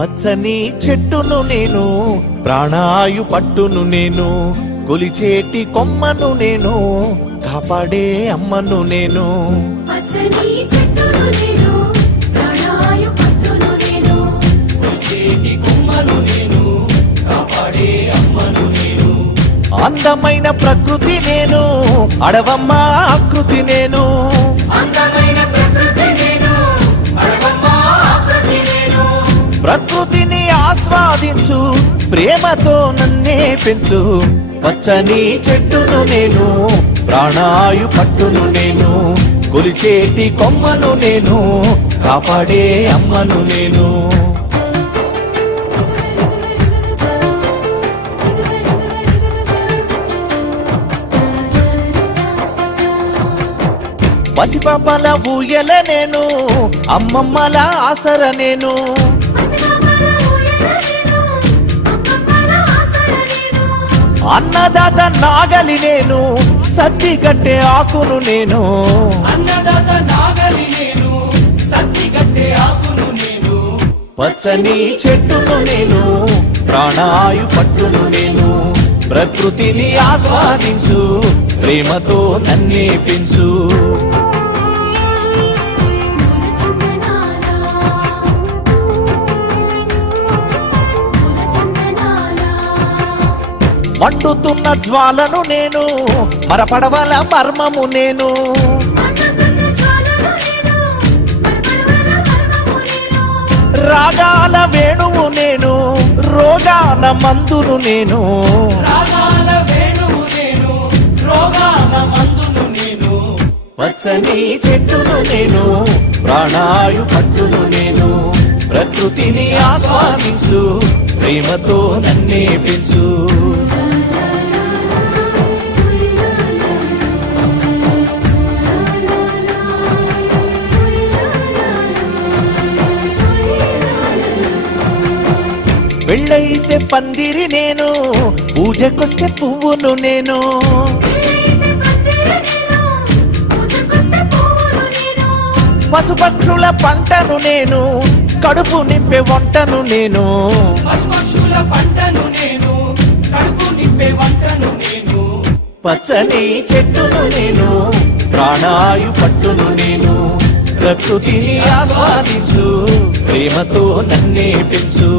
పచ్చని చెట్టును నేను, ప్రాణాయు పట్టును నేను, కొలిచేటి కొమ్మను నేను, కాపాడే అమ్మను నేను. పచ్చని చెట్టును నేను, ప్రాణాయు పట్టును నేను, కొలిచేటి కొమ్మను నేను, కాపాడే అమ్మను నేను. అందమైన ప్రకృతి నేను, అడవమ్మ ఆకృతి నేను. అందమైన ప్రకృతి నేను, అడవమ్మ ఆకృతి నేను. ప్రకృతిని ఆస్వాదించు, ప్రేమతో నన్నే పెంచు. పచ్చని చెట్టును నేను, ప్రాణాయు పట్టును నేను, కొలిచేటి కొమ్మను నేను, కాపాడే అమ్మను నేను. పసిపాపల ఊయల నేను, అమ్మమ్మల ఆసర నేను. అన్నదాత నాగలి నేను, సద్ది గట్టే ఆకును నేను. అన్నదాత నాగలి నేను, సద్ది గట్టే ఆకును నేను. పచ్చని చెట్టును నేను, ప్రాణాయు పట్టును నేను, ప్రకృతిని ఆస్వాదించు, ప్రేమతో నన్నే పెంచు. మండుతున్న జ్వాలను నేను, మరపడవల మర్మము నేను. రాగాల వేణువు నేను, రోగాల మందును నేను. రాగాల వేణువు నేను, రోగాల మందును నేను. పచ్చని చెట్టును నేను, ప్రాణాయు పట్టును నేను, ప్రకృతిని ఆస్వాదించు, ప్రేమతో నన్నే పెంచు. పెళ్ళైతే పందిరి నేను, పూజకొస్తే పువ్వును నేను. పశుపక్షుల పంటను నేను, కడుపు నింపే వంటను నేను. పశుపక్షుల పంటను నేను, కడుపు నింపే వంటను నేను. పచ్చని చెట్టును నేను, ప్రాణాయు పట్టును నేను, ప్రకృతిని ఆస్వాదించు, ప్రేమతో నన్నే పెంచు.